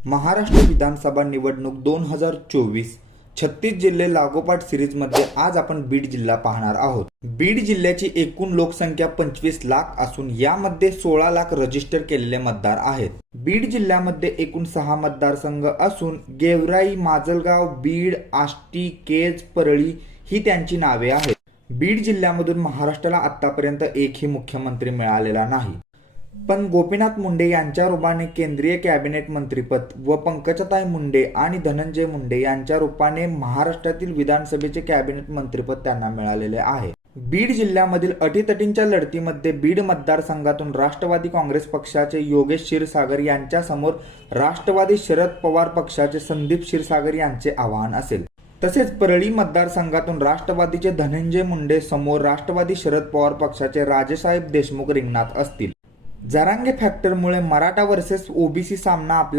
महाराष्ट्र विधानसभा निवडणूक 2024 36 जिल्हे लागोपाठ सिरीजमध्ये आज आपण बीड जिल्हा पाहणार आहोत। बीड जिल्ह्याची एकूण लोकसंख्या 25 लाख असून यामध्ये 16 लाख रजिस्टर केलेले मतदार आहेत। बीड जिल्ह्यामध्ये एकूण 6 मतदारसंघ असून गेवराई, माजलगाव, बीड, आष्टी, केज, परळी ही त्यांची नावे आहेत। बीड जिल्ह्यामधून महाराष्ट्राला आतापर्यंत एकही मुख्यमंत्री मिळालेला नाही, पण गोपीनाथ मुंडे यांच्या रूपाने केंद्रीय कॅबिनेट मंत्रीपद व पंकजाताई मुंडे आणि धनंजय मुंडे यांच्या रूपाने महाराष्ट्रातील विधानसभेचे कॅबिनेट मंत्रीपद त्यांना मिळालेले आहे। बीड जिल्ह्यामधील अटीतटींच्या लढतीमध्ये बीड मतदारसंघातून राष्ट्रवादी काँग्रेस पक्षाचे योगेश क्षीरसागर यांच्या समोर राष्ट्रवादी शरद पवार पक्षाचे संदीप क्षीरसागर यांचे आव्हान असेल। तसेच परळी मतदारसंघातून राष्ट्रवादीचे धनंजय मुंडे समोर राष्ट्रवादी शरद पवार पक्षाचे राजेसाहेब देशमुख रिंगणात असतील। जरांगे फॅक्टरमुळे मराठा वर्सेस ओबीसी सामना आपल्याला